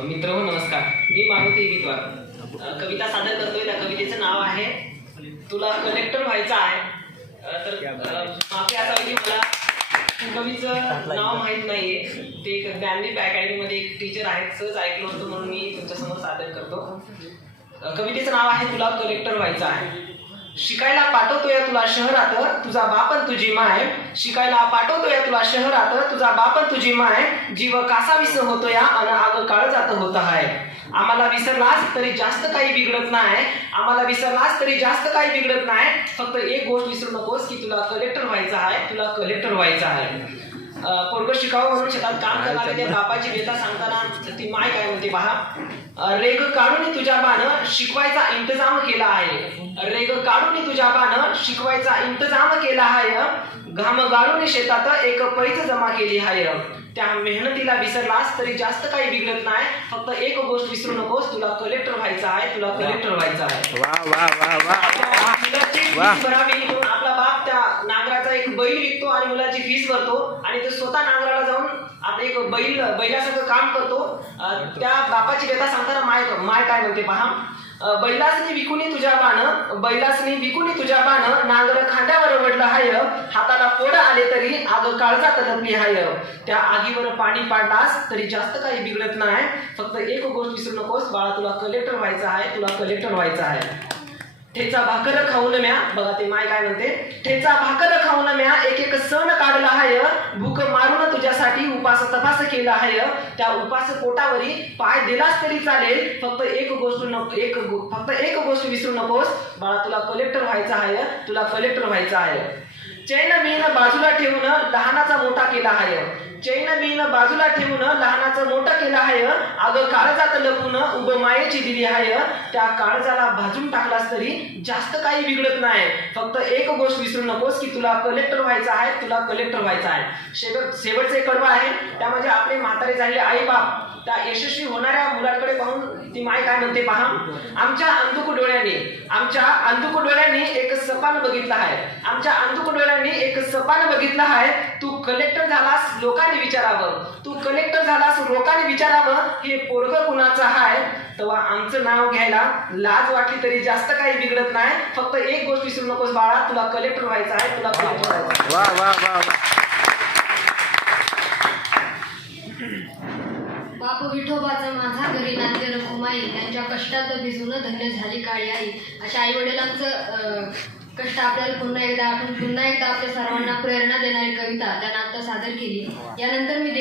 मित्र हो नमस्कार. मी मारुती विद्वार कविता सादर करतोय. त्या कवितेचं नाव आहे तुला कलेक्टर व्हायचं आहे. तर माफी असावी की मला? कवीचं नाव माहीत नाहीये. ते एक ज्ञानदीप अकॅडमीमध्ये एक टीचर आहेत. सहज ऐकलं होतं म्हणून मी तुमच्यासमोर सादर करतो. कवितेचं नाव आहे तुला कलेक्टर व्हायचं आहे. शिकायला पाठवतोय तुला शहरात तुझा बापन तुझी माय. शिकायला पाठवतोय तुला शहरात तुझा बापन तुझी माय. जीव कासा विस होतोय अन आग काळ जात होत आहे आम्हाला विसरलास तरी जास्त काही बिघडत नाही आम्हाला विसरलास तरी जास्त काही बिघडत नाही फक्त एक गोष्ट विसरू नकोस की तुला कलेक्टर व्हायचं आहे तुला कलेक्टर व्हायचं आहे पोरग शिकावं म्हणून शेतात काम करणारे त्या बापाची व्यथा सांगताना ती माय काय म्हणते पहा रेग काढून तुझ्या बाण शिकवायचा इंतजाम केला आहे. रेग काढून तुझ्या बाण शिकवायचा इंतजाम केला आहे. घाम गाळून शेतात एक पैज जमा केली आहे. त्या मेहनतीला विसरलास तरी जास्त काही बिघडत नाही. फक्त एक गोष्ट विसरू नकोस तुला कलेक्टर व्हायचं आहे तुला कलेक्टर व्हायचं आहे. आपला बाप त्या नांगराचा एक बैल विकतो आणि मुलाची फीस भरतो आणि तो स्वतः नांगराला जाऊन आता एक बैल बैलासारखं काम करतो. त्या बापाची व्यथा सांगताना माय माय काय म्हणते पहा. बैलासनी विकुनी तुझ्या बाण बैलासनी विकुनी तुझ्या बाण नांगर खांद्यावर वडलं हाय हाताला फोड आले तरी आग काळजात लपली हाय. त्या आगीवर पाणी पाडलास तरी जास्त काही बिघडत नाही. फक्त एक गोष्ट विसरू नकोस बाळा तुला कलेक्टर व्हायचं आहे तुला कलेक्टर व्हायचं आहे. ठेचा भाकर खाऊन म्या. बघा ते माय काय म्हणते? ठेचा भाकर खाऊन म्या. एक एक सण काढला हाय. भूक मारून तुझ्यासाठी उपास तपास केला हाय. त्या उपास पोटावरी पाय दिलास तरी चालेल. फक्त एक गोष्ट नको एक फक्त एक गोष्ट विसरू नकोस. बाळा तुला कलेक्टर व्हायचं आहे तुला कलेक्टर व्हायचं आहे चैन बीन बाजूला ठेवून लहानाचा मोठा केला आहे. चैन बीन बाजूला ठेवून लहानाचं मोठं केलं आहे. अगं काळजात लपून उग मायेची दिली आहे. त्या काळजाला भाजून टाकलास तरी जास्त काही बिघडत नाही. फक्त एक गोष्ट विसरू नकोस की तुला कलेक्टर व्हायचं आहे तुला कलेक्टर व्हायचं आहे. शेवट शेवटचे कडवा आहे. त्यामध्ये म्हणजे आपले म्हातारे झालेले आई बाप त्या यशस्वी होणाऱ्या मुलांकडे पाहून ती माय काय म्हणते पहा? आमच्या अंधुक डोळ्यांनी आमच्या अंधुक डोळ्यांनी एक सपान बघितलं आहे. आमच्या अंधुक डोळ्यांनी एक सपान बघितलं आहे. तू कलेक्टर झालास लोकांनी विचारावं. तू कलेक्टर झालास लोकांनी विचारावं. हे पोरग कुणाचं आहे तेव्हा आमचं नाव घ्यायला लाज वाटली तरी जास्त काही बिघडत नाही. फक्त एक गोष्ट विसरू नकोस बाळा तुला कलेक्टर व्हायचं आहे तुला कलेक्टर व्हायचं बाप विठोबाचा माझा घरी नांदे रखुमाई त्यांच्या कष्टात भिजून धन्य झाली काळी आई. अशा आई वडिलांचं कष्ट आपल्याला पुन्हा एकदा आठवून पुन्हा एकदा आपल्या सर्वांना प्रेरणा देणारी कविता त्यांना आता सादर केली. यानंतर मी